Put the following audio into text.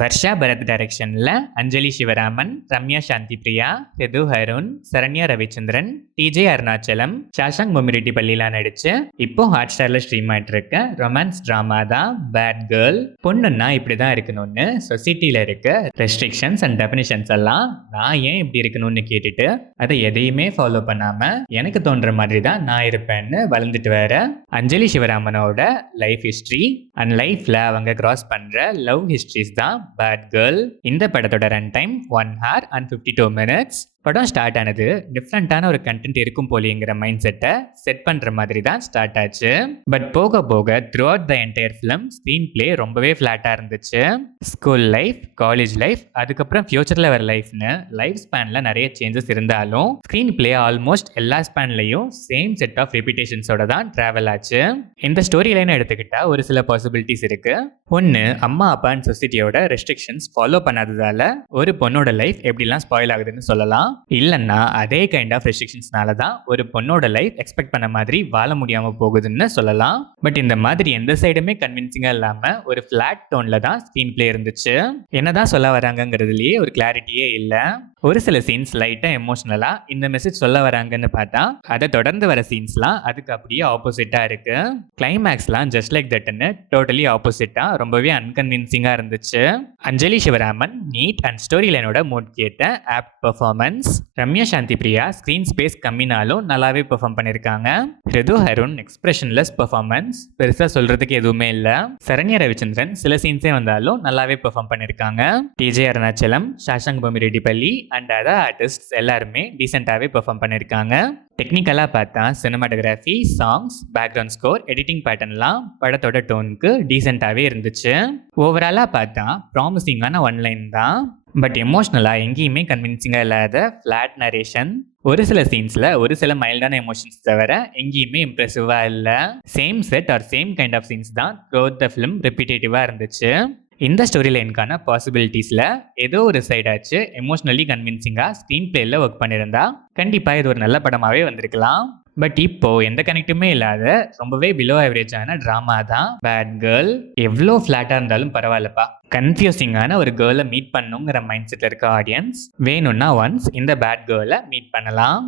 வர்ஷா பரத் டைரக்ஷன்ல அஞ்சலி சிவராமன், ரம்யா சாந்தி பிரியா, யது ஹருண், சரண்யா ரவிச்சந்திரன், டிஜே அருணாச்சலம், சாஷாங் பொமிரெட்டி பள்ளிலாம் நடிச்சு இப்போ ஹாட் ஸ்டார்ல ஸ்ட்ரீம் ஆயிட்டு இருக்க ரொமான்ஸ் டிராமா தான் பேட் கேர்ள். பொண்ணுன்னா இப்படிதான் இருக்கணும்னு சொசைட்டில இருக்க ரெஸ்ட்ரிக்ஷன்ஸ் அண்ட் டெபினிஷன்ஸ் எல்லாம் நான் ஏன் இப்படி இருக்கணும்னு கேட்டுட்டு அதை எதையுமே ஃபாலோ பண்ணாம எனக்கு தோன்ற மாதிரி தான் நான் இருப்பேன்னு வளர்ந்துட்டு வர அஞ்சலி சிவராமனோட லைஃப் ஹிஸ்டரி அண்ட் லைஃப்ல அவங்க கிராஸ் பண்ற லவ் ஹிஸ்டரிஸ் தான் பேட் கேர்ள். இந்த படத்தோட run time 1 hour and 52 minutes. படம் ஸ்டார்ட் ஆனது டிஃப்ரெண்டான ஒரு கண்டென்ட் இருக்கும் போலிங்கிற மைண்ட் செட்டை செட் பண்ற மாதிரி தான் ஸ்டார்ட் ஆச்சு. பட் போக போக through out the entire film screen play ரொம்பவே ஃபிளாட்டா இருந்துச்சு. ஸ்கூல் லைஃப், காலேஜ் லைஃப், அதுக்கப்புறம் ஃபியூச்சர்ல வர லைஃப்னு லைஃப் ஸ்பேன்ல நிறைய சேஞ்சஸ் இருந்தாலும் ஸ்க்ரீன் பிளே ஆல்மோஸ்ட் எல்லா ஸ்பேன்லையும் சேம் செட் ஆஃப் ரெபிடேஷன்ஸோட தான் டிராவல் ஆச்சு. இந்த ஸ்டோரி லைனை எடுத்துக்கிட்டா ஒரு சில பாசிபிலிட்டிஸ் இருக்கு. ஒன்று, அம்மா அப்பா அண்ட் சொசைட்டியோட ரெஸ்ட்ரிக்ஷன்ஸ் ஃபாலோ பண்ணாததால ஒரு பொண்ணோட லைஃப் எப்படிலாம் ஸ்பாயில் ஆகுதுன்னு சொல்லலாம். இல்லைன்னா அதே கைண்ட் ஆஃப் ரெஸ்ட்ரிக்ஷன்ஸ்னால தான் ஒரு பொண்ணோட லைஃப் எக்ஸ்பெக்ட் பண்ண மாதிரி வாழ முடியாம போகுதுன்னு சொல்லலாம். பட் இந்த மாதிரி எந்த சைடுமே கன்வின்சிங்கா இல்லாம ஒரு ஃபிளாட் டோன்ல தான் ஸ்க்ரீன் பிளே இருந்துச்சு. என்னதான் சொல்ல வராங்கிறதுலயே ஒரு கிளாரிட்டியே இல்லை. ஒரு சில சீன்ஸ் லைட்டா எமோஷனலா இந்த மெசேஜ் சொல்ல வராங்கன்னு பார்த்தா அதை தொடர்ந்து வர சீன்ஸ்லாம் அதுக்கு அப்படியே ஆப்போசிட்டா இருக்கு. கிளைமேக்ஸ்லாம் ஜஸ்ட் லைக் தட்னு டோட்டலி ஆப்போசிட்டா ரொம்பவே அன்கன்வின்சிங்கா இருந்துச்சு. Anjali Sivaraman need and story லைனோட மூட் கேட்ட apt performance. Ramya Santhi Priya screen space கம்மினாலும் நல்லாவே பெர்ஃபார்ம் பண்ணிருக்காங்க. யது ஹருண் எக்ஸ்பிரஷன்லெஸ் பெர்ஃபார்மன்ஸ், பெருசா சொல்றதுக்கு எதுவுமே இல்ல. சரண்யா ரவிச்சந்திரன் சில சீன்ஸே வந்தாலும் நல்லாவே பெர்ஃபார்ம் பண்ணிருக்காங்க. டிஜே அருணாச்சலம், சாஷாங் பொமிரெட்டி பள்ளி அண்ட் அதர் ஆர்டிஸ்ட் எல்லாருமே டீசெண்டாவே பெர்ஃபார்ம் பண்ணிருக்காங்க. டெக்னிக்கலாக பார்த்தா cinematography, songs, background score, editing பேட்டர்ன்லாம் படத்தோட டோனுக்கு டீசெண்டாகவே இருந்துச்சு. ஓவராலாக பார்த்தா ப்ராமிசிங்கான ஒன்லைன் தான். பட் எமோஷ்னலாக எங்கேயுமே கன்வின்சிங்காக இல்லாத ஃப்ளாட் நரேஷன். ஒரு சில சீன்ஸில் ஒரு சில மைல்டான எமோஷன்ஸ் தவிர எங்கேயுமே இம்ப்ரெசிவாக இல்லை. Same set or same kind of scenes தான் த்ரூஅவுட் த ஃபிலிம் ரிப்பீட்டேட்டிவாக இருந்துச்சு. இந்த ஸ்டோரி லைனுக்கான பாசிபிலிட்டிஸில் ஏதோ ஒரு சைடாச்சு எமோஷ்னலி கன்வின்சிங்காக ஸ்க்ரீன் பிளேயில் ஒர்க் பண்ணியிருந்தா கண்டிப்பாக இது ஒரு நல்ல படமாகவே வந்திருக்கலாம். பட் இப்போ எந்த கனெக்டுமே இல்லாத ரொம்பவே பிலோ ஆவரேஜான ட்ராமா தான் பேட் கேர்ள். எவ்வளோ ஃப்ளாட்டாக இருந்தாலும் பரவாயில்லப்பா, கன்ஃபியூசிங்கான ஒரு கேர்ளை மீட் பண்ணுங்கிற மைண்ட் செட்டில் இருக்க ஆடியன்ஸ் வேணும்னா ஒன்ஸ் இந்த பேட் கேர்ளை மீட் பண்ணலாம்.